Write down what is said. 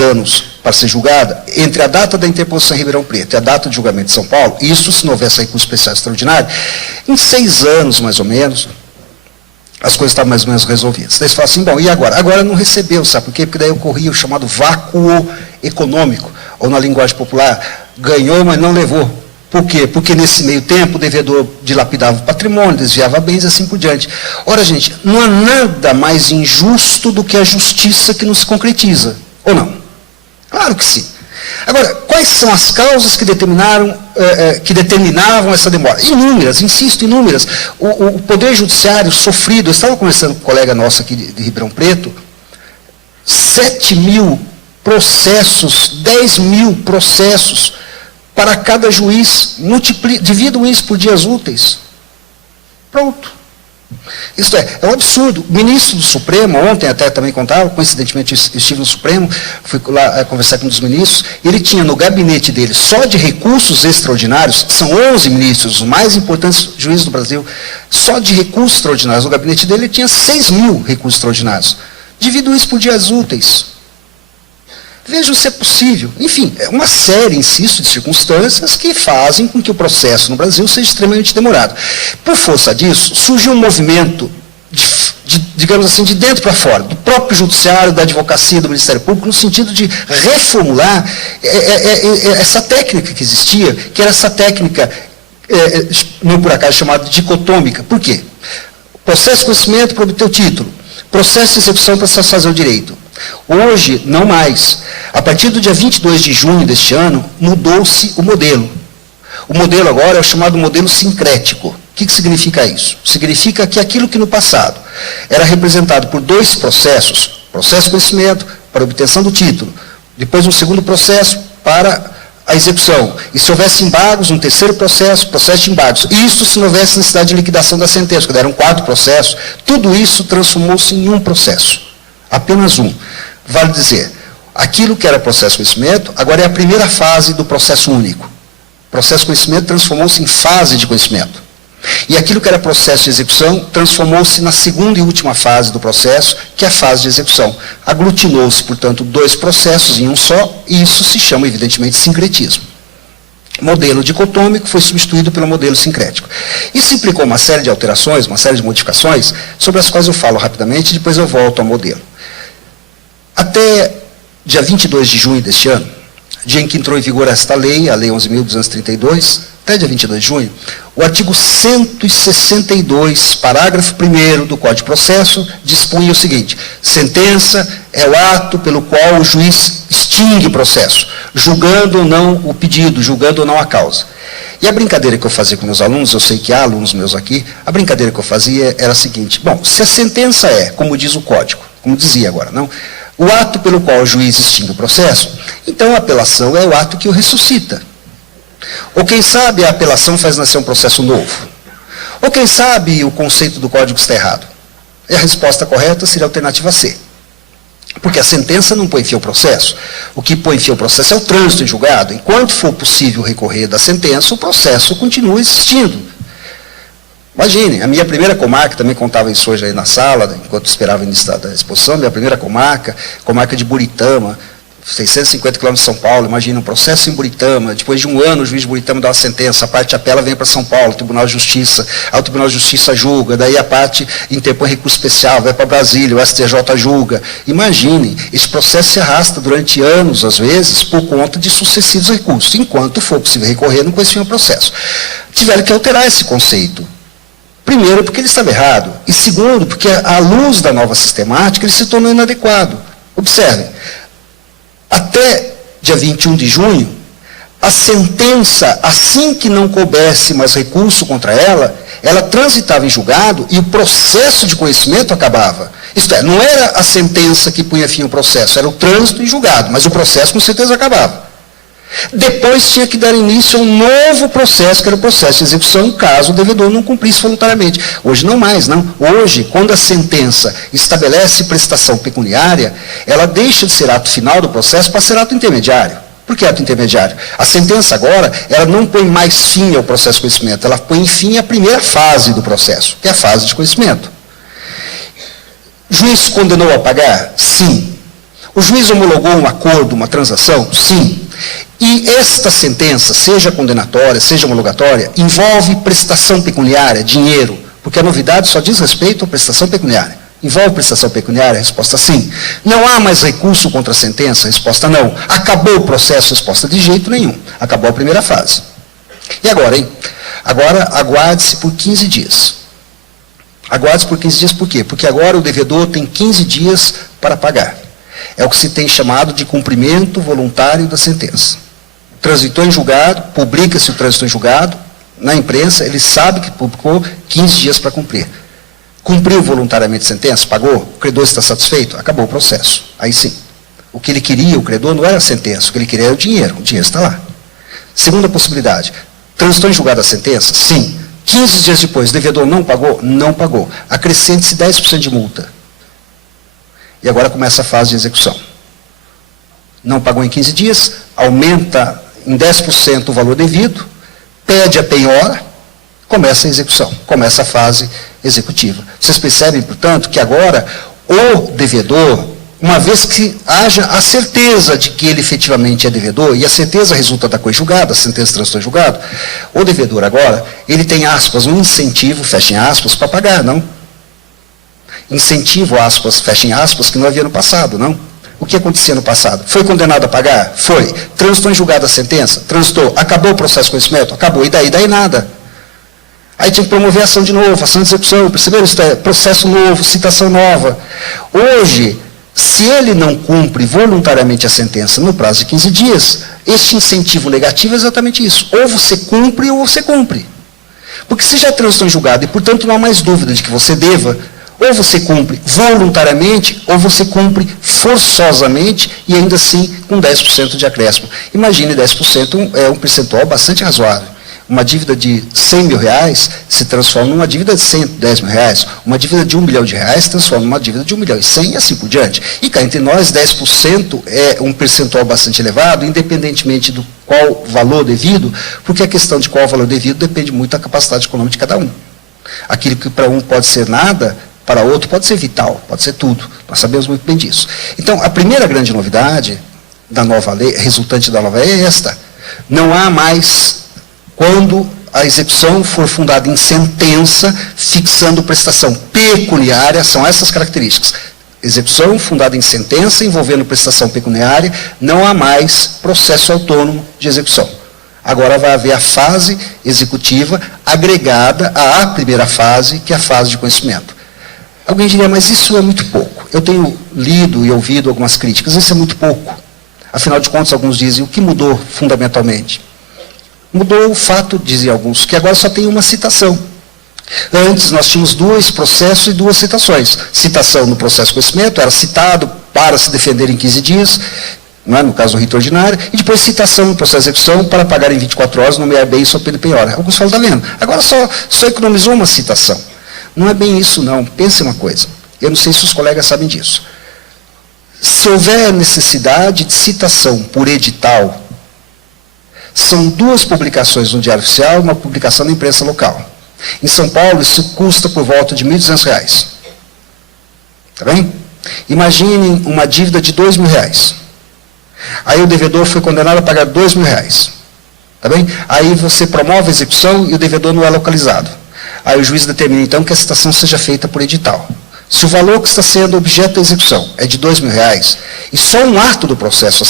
anos para ser julgada, entre a data da interposição em Ribeirão Preto e a data de julgamento de São Paulo, isso se não houvesse recurso especial extraordinário, em 6 anos, mais ou menos, as coisas estavam mais ou menos resolvidas. Daí você fala assim, bom, e agora? Agora não recebeu, sabe por quê? Porque daí ocorria o chamado vácuo econômico, ou na linguagem popular, ganhou, mas não levou. Por quê? Porque nesse meio tempo o devedor dilapidava o patrimônio, desviava bens e assim por diante. Ora, gente, não há nada mais injusto do que a justiça que não se concretiza, ou não? Claro que sim. Agora, quais são as causas que determinavam essa demora? Inúmeras, insisto, inúmeras. O Poder Judiciário sofrido, eu estava conversando com um colega nosso aqui de Ribeirão Preto, 7.000 processos, 10.000 processos para cada juiz, dividam isso por dias úteis. Pronto. Isto é um absurdo. O ministro do Supremo, ontem até também contava, coincidentemente eu estive no Supremo, fui lá conversar com um dos ministros, ele tinha no gabinete dele, só de recursos extraordinários, são 11 ministros, os mais importantes juízes do Brasil, só de recursos extraordinários, no gabinete dele ele tinha 6.000 recursos extraordinários. Divido isso por dias úteis. Vejam se é possível. Enfim, é uma série, insisto, de circunstâncias que fazem com que o processo no Brasil seja extremamente demorado. Por força disso, surgiu um movimento, digamos assim, de dentro para fora, do próprio judiciário, da advocacia, do Ministério Público, no sentido de reformular essa técnica que existia, que era essa técnica, não por acaso chamada dicotômica. Por quê? Processo de conhecimento para obter o título, processo de execução para satisfazer o direito. Hoje, não mais. A partir do dia 22 de junho deste ano, mudou-se o modelo. O modelo agora é o chamado modelo sincrético. O que significa isso? Significa que aquilo que no passado era representado por 2 processos, processo de conhecimento para obtenção do título, depois um segundo processo para a execução, e se houvesse embargos, um terceiro processo, processo de embargos, isso se não houvesse necessidade de liquidação da sentença, que eram 4 processos, tudo isso transformou-se em um processo, apenas um. Vale dizer, aquilo que era processo de conhecimento, agora é a primeira fase do processo único. O processo de conhecimento transformou-se em fase de conhecimento. E aquilo que era processo de execução transformou-se na segunda e última fase do processo, que é a fase de execução. Aglutinou-se, portanto, 2 processos em um só, e isso se chama, evidentemente, sincretismo. O modelo dicotômico foi substituído pelo modelo sincrético. Isso implicou uma série de alterações, uma série de modificações, sobre as quais eu falo rapidamente e depois eu volto ao modelo. Até dia 22 de junho deste ano, dia em que entrou em vigor esta lei, a Lei 11.232, até dia 22 de junho, o artigo 162, parágrafo 1º do Código de Processo, dispunha o seguinte: sentença é o ato pelo qual o juiz extingue o processo, julgando ou não o pedido, julgando ou não a causa. E a brincadeira que eu fazia com meus alunos, eu sei que há alunos meus aqui, a brincadeira que eu fazia era a seguinte: bom, se a sentença é, como diz o Código, como dizia agora, não? O ato pelo qual o juiz extingue o processo, então a apelação é o ato que o ressuscita. Ou quem sabe a apelação faz nascer um processo novo. Ou quem sabe o conceito do código está errado. E a resposta correta seria a alternativa C. Porque a sentença não põe fim ao processo. O que põe fim ao processo é o trânsito em julgado. Enquanto for possível recorrer da sentença, o processo continua existindo. Imagine, a minha primeira comarca, também contava isso hoje aí na sala, enquanto esperava o início da exposição, minha primeira comarca de Buritama, 650 km de São Paulo, imagina, um processo em Buritama, depois de um ano o juiz de Buritama dá uma sentença, a parte apela vem para São Paulo, Tribunal de Justiça, aí o Tribunal de Justiça julga, daí a parte interpõe recurso especial, vai para Brasília, o STJ julga. Imagine, esse processo se arrasta durante anos, às vezes, por conta de sucessivos recursos. Enquanto for possível recorrer, não conhecia o processo. Tiveram que alterar esse conceito. Primeiro, porque ele estava errado. E segundo, porque à luz da nova sistemática, ele se tornou inadequado. Observem, até dia 21 de junho, a sentença, assim que não coubesse mais recurso contra ela, ela transitava em julgado e o processo de conhecimento acabava. Isto é, não era a sentença que punha fim ao processo, era o trânsito em julgado, mas o processo com certeza acabava. Depois tinha que dar início a um novo processo, que era o processo de execução, caso o devedor não cumprisse voluntariamente. Hoje não mais, não. Hoje, quando a sentença estabelece prestação pecuniária, ela deixa de ser ato final do processo para ser ato intermediário. Por que ato intermediário? A sentença agora, ela não põe mais fim ao processo de conhecimento, ela põe fim à primeira fase do processo, que é a fase de conhecimento. O juiz condenou a pagar? Sim. O juiz homologou um acordo, uma transação? Sim. E esta sentença, seja condenatória, seja homologatória, envolve prestação pecuniária, dinheiro, porque a novidade só diz respeito à prestação pecuniária. Envolve prestação pecuniária? Resposta sim. Não há mais recurso contra a sentença? Resposta não. Acabou o processo? Resposta de jeito nenhum. Acabou a primeira fase. E agora, hein? Agora aguarde-se por 15 dias. Aguarde-se por 15 dias por quê? Porque agora o devedor tem 15 dias para pagar. É o que se tem chamado de cumprimento voluntário da sentença. Transitou em julgado, publica-se o trânsito em julgado, na imprensa, ele sabe que publicou 15 dias para cumprir. Cumpriu voluntariamente a sentença? Pagou? O credor está satisfeito? Acabou o processo. Aí sim. O que ele queria, o credor, não era a sentença, o que ele queria era o dinheiro está lá. Segunda possibilidade, transitou em julgado a sentença? Sim. 15 dias depois, o devedor não pagou? Não pagou. Acrescente-se 10% de multa. E agora começa a fase de execução. Não pagou em 15 dias, aumenta em 10% o valor devido, pede a penhora, começa a execução, começa a fase executiva. Vocês percebem, portanto, que agora o devedor, uma vez que haja a certeza de que ele efetivamente é devedor, e a certeza resulta da coisa julgada, a sentença transitou em julgado, o devedor agora, ele tem, aspas, um incentivo, fechem aspas, para pagar, não? Incentivo, aspas, fechem aspas, que não havia no passado, não? O que acontecia no passado? Foi condenado a pagar? Foi. Transitou em julgado a sentença? Transitou. Acabou o processo de conhecimento? Acabou. E daí? Daí nada. Aí tinha que promover ação de novo, ação de execução, perceberam? Isso é processo novo, citação nova. Hoje, se ele não cumpre voluntariamente a sentença no prazo de 15 dias, este incentivo negativo é exatamente isso. Ou você cumpre ou você cumpre. Porque se já transitou em julgado e, portanto, não há mais dúvida de que você deva, ou você cumpre voluntariamente, ou você cumpre forçosamente e ainda assim com 10% de acréscimo. Imagine, 10% é um percentual bastante razoável. Uma dívida de 100 mil reais se transforma numa dívida de 110 mil reais. Uma dívida de 1 milhão de reais se transforma numa dívida de 1 milhão e 100 e assim por diante. E cá entre nós, 10% é um percentual bastante elevado, independentemente do qual valor devido, porque a questão de qual valor devido depende muito da capacidade econômica de cada um. Aquilo que para um pode ser nada, para outro pode ser vital, pode ser tudo. Nós sabemos muito bem disso. Então, a primeira grande novidade da nova lei, resultante da nova lei, é esta. Não há mais, quando a execução for fundada em sentença, fixando prestação pecuniária, são essas características. Execução fundada em sentença, envolvendo prestação pecuniária, não há mais processo autônomo de execução. Agora vai haver a fase executiva agregada à primeira fase, que é a fase de conhecimento. Alguém diria, mas isso é muito pouco. Eu tenho lido e ouvido algumas críticas, isso é muito pouco. Afinal de contas, alguns dizem, o que mudou fundamentalmente? Mudou o fato, dizem alguns, que agora só tem uma citação. Antes nós tínhamos 2 processos e 2 citações. Citação no processo de conhecimento, era citado para se defender em 15 dias, não é? No caso do rito ordinário, e depois citação no processo de execução para pagar em 24 horas, nomear bem sob pena de penhora. Alguns falam, está vendo? Agora só economizou uma citação. Não é bem isso, não. Pense uma coisa. Eu não sei se os colegas sabem disso. Se houver necessidade de citação por edital, são 2 publicações no Diário Oficial e uma publicação na imprensa local. Em São Paulo, isso custa por volta de R$ 1.200. Está bem? Imaginem uma dívida de R$ 2.000. Aí o devedor foi condenado a pagar R$ 2.000. Está bem? Aí você promove a execução e o devedor não é localizado. Aí o juiz determina, então, que a citação seja feita por edital. Se o valor que está sendo objeto da execução é de R$ 2.000, e só um ato do processo,